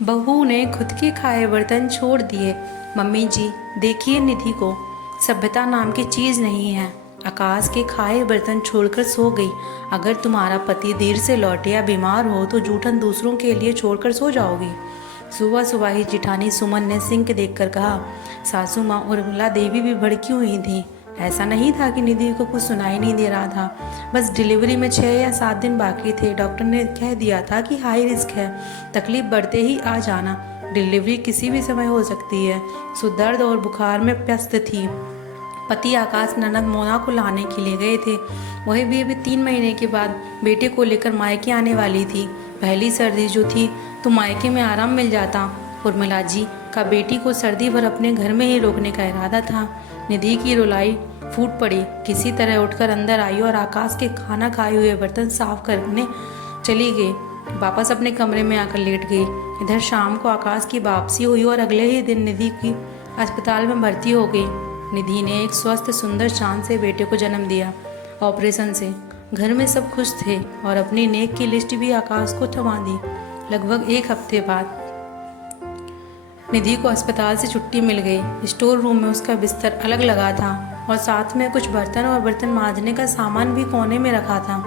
बहू ने खुद के खाए बर्तन छोड़ दिए। मम्मी जी, देखिए निधि को, सभ्यता नाम की चीज़ नहीं है। आकाश के खाए बर्तन छोड़कर सो गई। अगर तुम्हारा पति देर से लौटे या बीमार हो तो जूठन दूसरों के लिए छोड़कर सो जाओगी। सुबह सुबह ही जिठानी सुमन ने सिंह देखकर कहा। सासू माँ उर्मिला देवी भी भड़की हुई थी। ऐसा नहीं था कि निधि को कुछ सुनाई नहीं दे रहा था, बस डिलीवरी में 6 या 7 दिन बाकी थे। डॉक्टर ने कह दिया था कि हाई रिस्क है, तकलीफ बढ़ते ही आ जाना। डिलीवरी किसी भी समय हो सकती है। सो दर्द और बुखार में व्यस्त थी। पति आकाश ननद मोना को लाने के लिए गए थे। वही भी अभी 3 महीने के बाद बेटे को लेकर मायके आने वाली थी। पहली सर्दी जो थी तो मायके में आराम मिल जाता। उर्मिला जी का बेटी को सर्दी भर अपने घर में ही रोकने का इरादा था। निधि की रुलाई फूट पड़ी, किसी तरह उठकर अंदर आई और आकाश के खाना खाए हुए बर्तन साफ करने चली गई। वापस अपने कमरे में आकर लेट गई। इधर शाम को आकाश की वापसी हुई और अगले ही दिन निधि की अस्पताल में भर्ती हो गई। निधि ने एक स्वस्थ सुंदर शान से बेटे को जन्म दिया ऑपरेशन से। घर में सब खुश थे और अपनी नेक की लिस्ट भी आकाश को थमा दी। लगभग 1 हफ्ते बाद निधि को अस्पताल से छुट्टी मिल गई। स्टोर रूम में उसका बिस्तर अलग लगा था और साथ में कुछ बर्तन और बर्तन मांजने का सामान भी कोने में रखा था।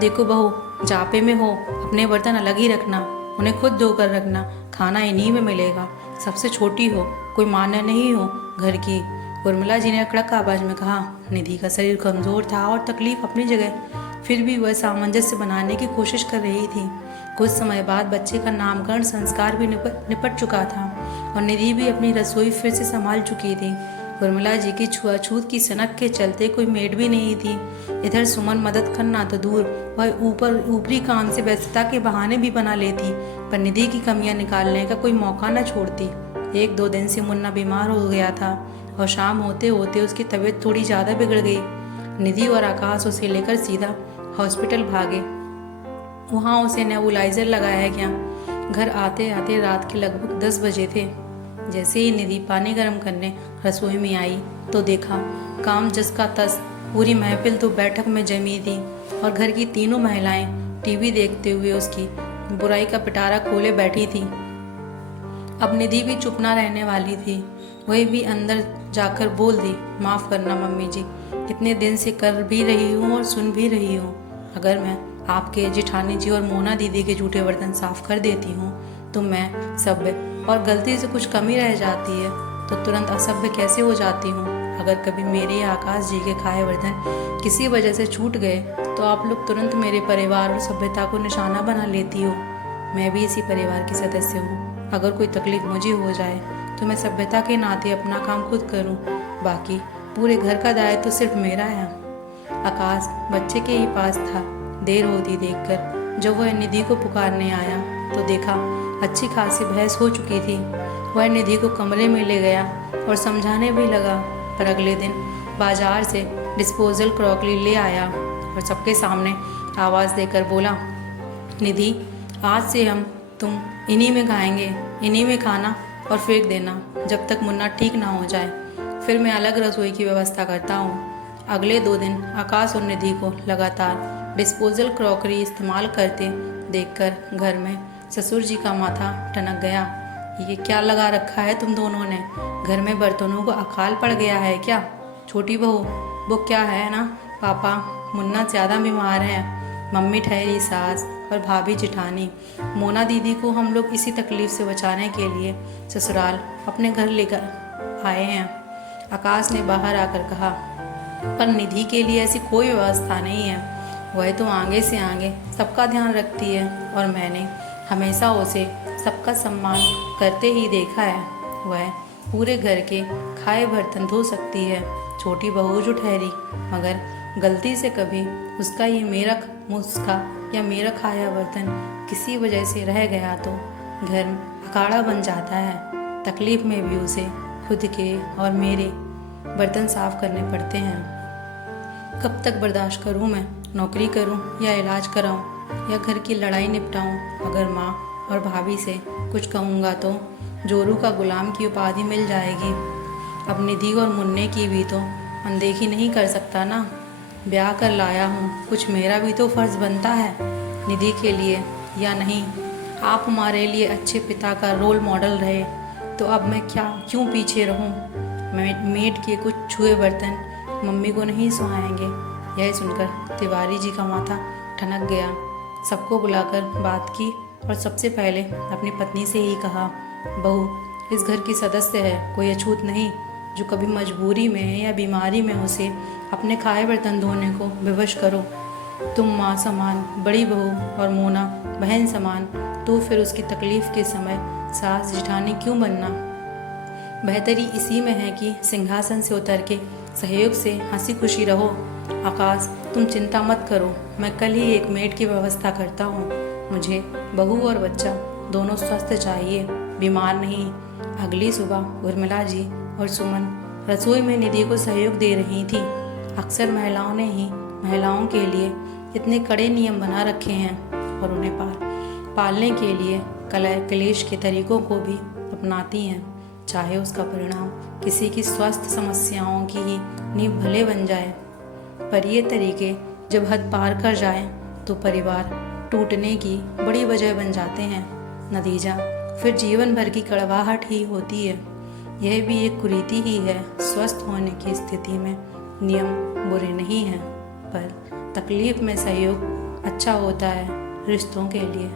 देखो बहू, जापे में हो अपने बर्तन अलग ही रखना, उन्हें खुद धोकर रखना, खाना इन्हीं में मिलेगा। सबसे छोटी हो, कोई मान्य नहीं हो घर की। उर्मिला जी ने कड़क आवाज में कहा। निधि का शरीर कमजोर था और तकलीफ अपनी जगह, फिर भी वह सामंजस्य बनाने की कोशिश कर रही थी। कुछ समय बाद बच्चे का नामकरण संस्कार भी निपट चुका था और निधि भी अपनी रसोई फिर से संभाल चुकी थी। उर्मिला जी की छुआछूत की सनक के चलते कोई मेड भी नहीं थी। इधर सुमन मदद करना तो दूर, वह ऊपरी काम से व्यस्तता के बहाने भी बना लेती, पर निधि की कमियां निकालने का कोई मौका न छोड़ती। 1-2 दिन से मुन्ना बीमार हो गया था और शाम होते होते उसकी तबीयत थोड़ी ज़्यादा बिगड़ गई। निधि और आकाश उसे लेकर सीधा हॉस्पिटल भागे। वहाँ उसे नेबुलाइजर लगाया गया। घर आते आते रात के लगभग 10 बजे थे। जैसे ही निधि पानी गर्म करने रसोई में आई तो देखा काम जस का तस। पूरी महफिल तो बैठक में जमी थी और घर की तीनों महिलाएं टीवी देखते हुए उसकी बुराई का पिटारा खोले बैठी थी। अब निधि भी चुप ना रहने वाली थी। वही भी अंदर जाकर बोल दी, माफ़ करना मम्मी जी, इतने दिन से कर भी रही हूँ और सुन भी रही हूँ। अगर मैं आपके जेठानी जी और मोना दीदी के जूठे बर्तन साफ कर देती हूँ तो मैं सभ्य, और गलती से कुछ कमी रह जाती है तो तुरंत असभ्य कैसे हो जाती हूँ। अगर कभी मेरे या आकाश जी के खाए बर्तन किसी वजह से छूट गए तो आप लोग तुरंत मेरे परिवार और सभ्यता को निशाना बना लेती हो। मैं भी इसी परिवार की सदस्य हूँ। अगर कोई तकलीफ मुझे हो जाए तो मैं सभ्यता के नाते अपना काम खुद करूँ, बाकी पूरे घर का दायित्व तो सिर्फ मेरा है। आकाश बच्चे के ही पास था। देर होती देखकर जब वह निधि को पुकारने आया तो देखा अच्छी खासी बहस हो चुकी थी। वह निधि को कमरे में ले गया और समझाने भी लगा, पर अगले दिन बाजार से डिस्पोजल क्रॉकरी ले आया और सबके सामने आवाज़ देकर बोला, निधि, आज से तुम इन्हीं में खाएंगे, इन्हीं में खाना और फेंक देना जब तक मुन्ना ठीक ना हो जाए। फिर मैं अलग रसोई की व्यवस्था करता हूँ। अगले 2 दिन आकाश और निधि को लगातार डिस्पोजल क्रॉकरी इस्तेमाल करते देखकर घर में ससुर जी का माथा टनक गया। ये क्या लगा रखा है तुम दोनों ने? घर में बर्तनों को अकाल पड़ गया है क्या? छोटी बहू, वो क्या है ना पापा, मुन्ना ज़्यादा बीमार है। मम्मी ठहरी सास और भाभी जिठानी। मोना दीदी को हम लोग इसी तकलीफ से बचाने के लिए ससुराल अपने घर लेकर आए हैं, आकाश ने बाहर आकर कहा। पर निधि के लिए ऐसी कोई व्यवस्था नहीं है। वह तो आगे से आगे सबका ध्यान रखती है और मैंने हमेशा उसे सबका सम्मान करते ही देखा है। वह पूरे घर के खाए बर्तन धो सकती है। छोटी बहू जो ठहरी, मगर गलती से कभी उसका ये मेरा मुस्का या मेरा खाया बर्तन किसी वजह से रह गया तो घर अखाड़ा बन जाता है। तकलीफ में भी उसे खुद के और मेरे बर्तन साफ करने पड़ते हैं। कब तक बर्दाश्त करूं मैं? नौकरी करूं या इलाज कराऊं या घर की लड़ाई निपटाऊं? अगर माँ और भाभी से कुछ कहूँगा तो जोरू का गुलाम की उपाधि मिल जाएगी। अब निधि और मुन्ने की भी तो अनदेखी नहीं कर सकता ना। ब्याह कर लाया हूँ, कुछ मेरा भी तो फर्ज बनता है निधि के लिए, या नहीं? आप हमारे लिए अच्छे पिता का रोल मॉडल रहे, तो अब मैं क्यों पीछे रहूं। मेड के कुछ छुए बर्तन मम्मी को नहीं सुहाएंगे। यह सुनकर तिवारी जी का माथा ठनक गया। सबको बुलाकर बात की और सबसे पहले अपनी पत्नी से ही कहा, बहू इस घर की सदस्य है, कोई अछूत नहीं जो कभी मजबूरी में या बीमारी में उसे अपने खाए बर्तन धोने को विवश करो। तुम माँ समान बड़ी बहू और मोना बहन समान, तो फिर उसकी तकलीफ़ के समय सास जिठानी क्यों बनना। बेहतरी इसी में है कि सिंहासन से उतर के सहयोग से हंसी खुशी रहो। आकाश तुम चिंता मत करो, मैं कल ही एक मेड की व्यवस्था करता हूँ। मुझे बहू और बच्चा दोनों स्वस्थ चाहिए, बीमार नहीं। अगली सुबह उर्मिला जी और सुमन रसोई में निधि को सहयोग दे रही थी। अक्सर महिलाओं ने ही महिलाओं के लिए इतने कड़े नियम बना रखे हैं और उन्हें पालने के लिए कलह क्लेश के तरीकों को भी अपनाती हैं, चाहे उसका परिणाम किसी की स्वास्थ्य समस्याओं की ही नींव भले बन जाए। पर ये तरीके जब हद पार कर जाएं तो परिवार टूटने की बड़ी वजह बन जाते हैं। नतीजा फिर जीवन भर की कड़वाहट ही होती है। यह भी एक कुरीति ही है। स्वस्थ होने की स्थिति में नियम बुरे नहीं हैं, पर तकलीफ में सहयोग अच्छा होता है रिश्तों के लिए।